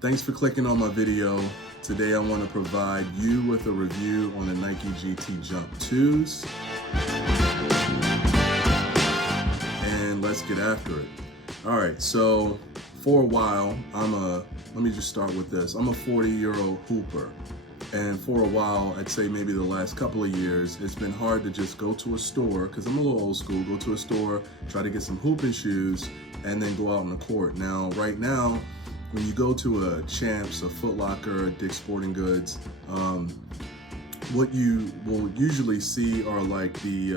Thanks for clicking on my video. Today I want to provide you with a review on the Nike GT Jump 2s. And let's get after it. All right, so for a while, let me just start with this. I'm a 40-year-old hooper. And for a while, I'd say maybe the last couple of years, it's been hard to just go to a store, because I'm a little old school, go to a store, try to get some hooping shoes, and then go out on the court. Now, right now, when you go to a Champs, a Foot Locker, a Dick's Sporting Goods, what you will usually see are like the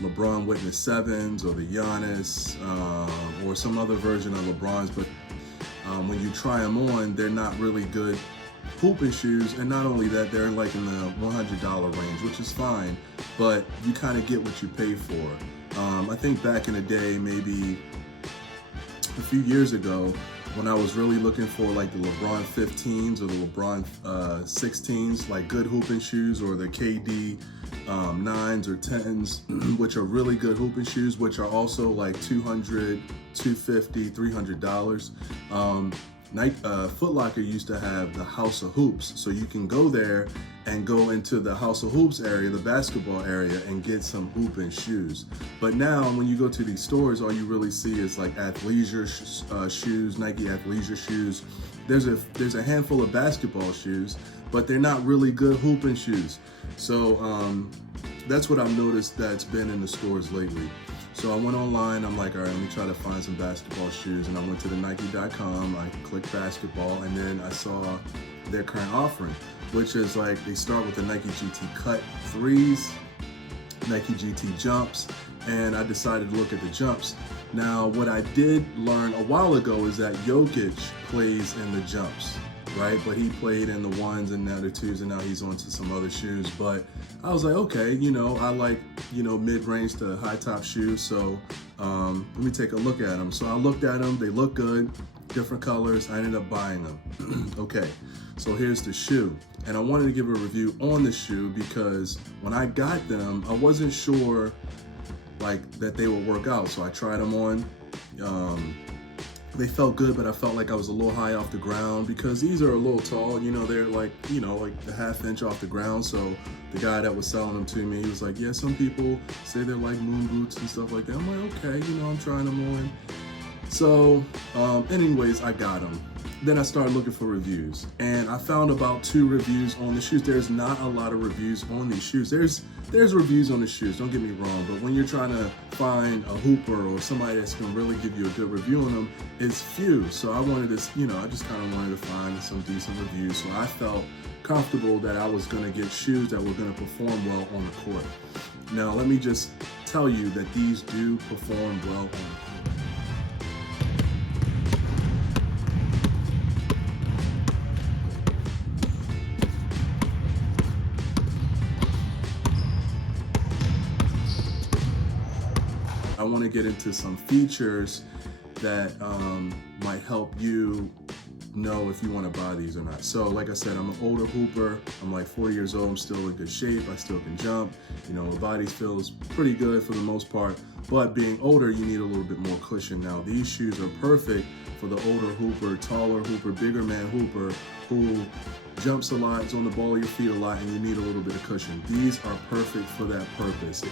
LeBron Witness 7s or the Giannis or some other version of LeBron's, but when you try them on, they're not really good hooping shoes. And not only that, they're like in the $100 range, which is fine, but you kind of get what you pay for. I think back in the day, maybe a few years ago, when I was really looking for like the LeBron 15s or the LeBron 16s, like good hooping shoes, or the KD 9s or 10s, which are really good hooping shoes, which are also like $200, $250, $300. Foot Locker used to have the House of Hoops, so you can go there and go into the House of Hoops area, the basketball area, and get some hooping shoes. But now when you go to these stores, all you really see is like athleisure shoes, Nike athleisure shoes. There's a handful of basketball shoes, but they're not really good hooping shoes. So that's what I've noticed that's been in the stores lately. So I went online, I'm like, all right, let me try to find some basketball shoes. And I went to the Nike.com, I clicked basketball, and then I saw their current offering, which is like, they start with the Nike GT Cut 3s, Nike GT Jumps, and I decided to look at the Jumps. Now, what I did learn a while ago is that Jokic plays in the Jumps, right? But he played in the 1s and now the 2s, and now he's on to some other shoes. But I was like, okay, I like, mid-range to high-top shoes, so let me take a look at them. So I looked at them, they look good, different colors, I ended up buying them. Okay, so here's the shoe. And I wanted to give a review on the shoe because when I got them, I wasn't sure like that they would work out. So I tried them on. They felt good, but I felt like I was a little high off the ground because these are a little tall, they're like, like a ½ inch off the ground. So the guy that was selling them to me, he was like, yeah, some people say they're like moon boots and stuff like that. I'm like, okay, I'm trying them on. So anyways, I got them. Then I started looking for reviews, and I found about 2 reviews on the shoes. There's not a lot of reviews on these shoes. There's reviews on the shoes, don't get me wrong, but when you're trying to find a hooper or somebody that's gonna really give you a good review on them, it's few. So I wanted this, I just kind of wanted to find some decent reviews. So I felt comfortable that I was gonna get shoes that were gonna perform well on the court. Now, let me just tell you that these do perform well on the court. I want to get into some features that might help you know if you want to buy these or not. So like I said, I'm an older hooper. I'm like 40 years old. I'm still in good shape. I still can jump. My body feels pretty good for the most part. But being older, you need a little bit more cushion. Now, these shoes are perfect for the older hooper, taller hooper, bigger man hooper who jumps a lot, is on the ball of your feet a lot, and you need a little bit of cushion. These are perfect for that purpose.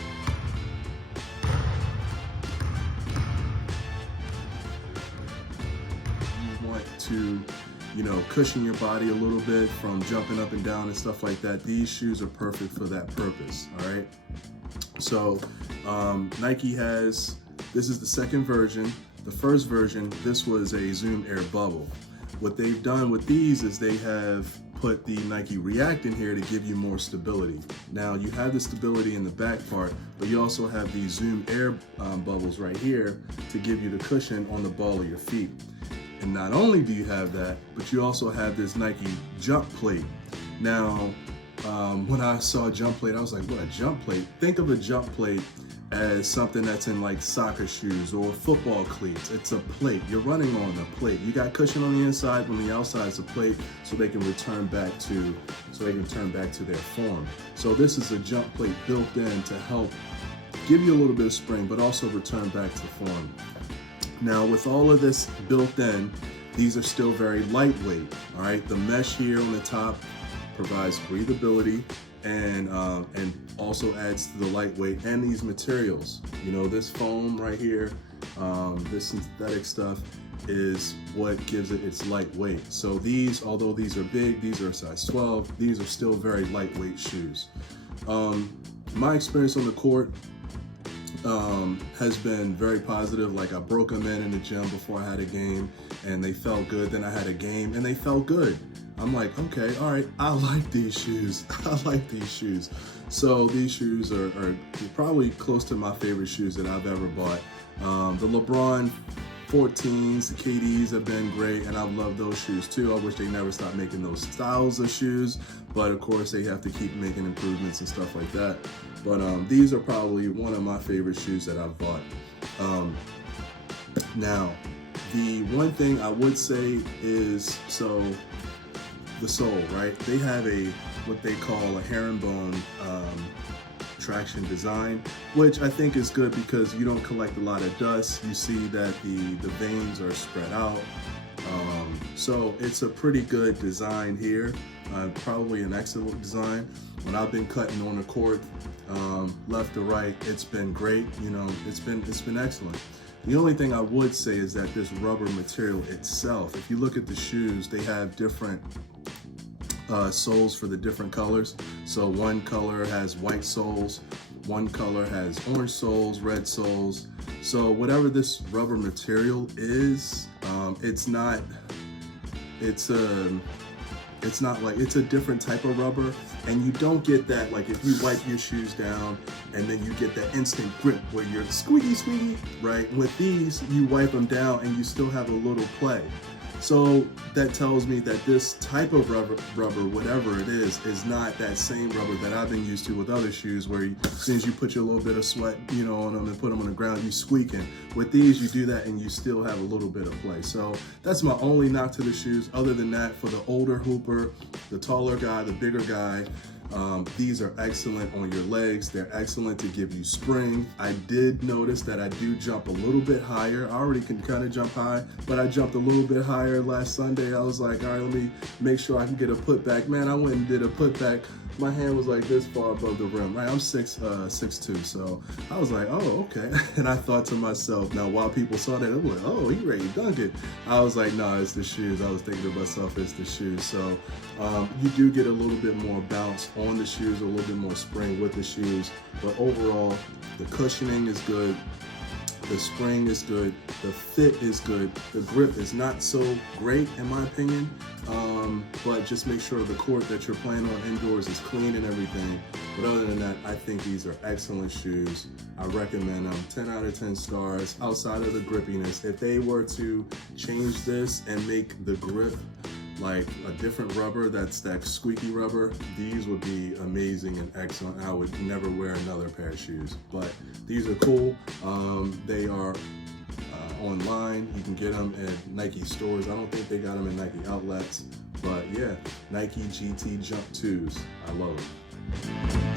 To cushion your body a little bit from jumping up and down and stuff like that, these shoes are perfect for that purpose. All right, so Nike has, this is the second version. The first version, this was a Zoom Air bubble. What they've done with these is they have put the Nike React in here to give you more stability. Now, you have the stability in the back part, but you also have these Zoom Air bubbles right here to give you the cushion on the ball of your feet. And not only do you have that, but you also have this Nike jump plate. Now, when I saw jump plate, I was like, what, a jump plate? Think of a jump plate as something that's in like soccer shoes or football cleats. It's a plate. You're running on a plate. You got cushion on the inside, on the outside is a plate, so they can return back to their form. So this is a jump plate built in to help give you a little bit of spring, but also return back to form. Now, with all of this built in, These are still very lightweight, all right? The mesh here on the top provides breathability and also adds to the lightweight, and these materials. You know, this foam right here, this synthetic stuff is what gives it its lightweight. So these, although these are big, these are a size 12, these are still very lightweight shoes. My experience on the court has been very positive. Like, I broke them in the gym before I had a game and they felt good. Then I had a game and they felt good. I'm like, okay, all right, I like these shoes. I like these shoes. So these shoes are probably close to my favorite shoes that I've ever bought. The LeBron 14s, the KDs have been great, and I've loved those shoes too. I wish they never stopped making those styles of shoes, but of course they have to keep making improvements and stuff like that. But these are probably one of my favorite shoes that I've bought. Now, the one thing I would say is, so the sole, right? They have what they call a herringbone traction design, which I think is good because you don't collect a lot of dust. You see that the veins are spread out. So it's a pretty good design here. Probably an excellent design. When I've been cutting on the court, left to right, it's been great. You know, it's been excellent. The only thing I would say is that this rubber material itself, if you look at the shoes, they have different soles for the different colors. So one color has white soles, one color has orange soles, red soles. So whatever this rubber material is, it's not like, it's a different type of rubber, and you don't get that, like if you wipe your shoes down and then you get that instant grip where you're squeaky, right? With these, you wipe them down and you still have a little play. So that tells me that this type of rubber, whatever it is not that same rubber that I've been used to with other shoes, where as soon as you put your little bit of sweat, you know, on them and put them on the ground, you squeaking. With these, you do that and you still have a little bit of play. So that's my only knock to the shoes. Other than that, for the older hooper, the taller guy, the bigger guy, these are excellent on your legs. They're excellent to give you spring. I did notice that I do jump a little bit higher. I already can kind of jump high, but I jumped a little bit higher last Sunday. I was like, all right, let me make sure I can get a putback. Man, I went and did a putback. My hand was like this far above the rim, right? I'm 6'2", so I was like, oh, okay. And I thought to myself, now while people saw that, I'm like, oh, he ready to dunk it. I was like, no, it's the shoes. I was thinking to myself, it's the shoes. So you do get a little bit more bounce on the shoes, a little bit more spring with the shoes. But overall, the cushioning is good. The spring is good, the fit is good, the grip is not so great in my opinion, but just make sure the court that you're playing on indoors is clean and everything. But other than that, I think these are excellent shoes. I recommend them. 10 out of 10 stars. Outside of the grippiness, if they were to change this and make the grip like a different rubber, that's that squeaky rubber, these would be amazing and excellent. I would never wear another pair of shoes, but these are cool. They are online. You can get them at Nike stores. I don't think they got them in Nike outlets, but yeah, Nike GT Jump 2s. I love them.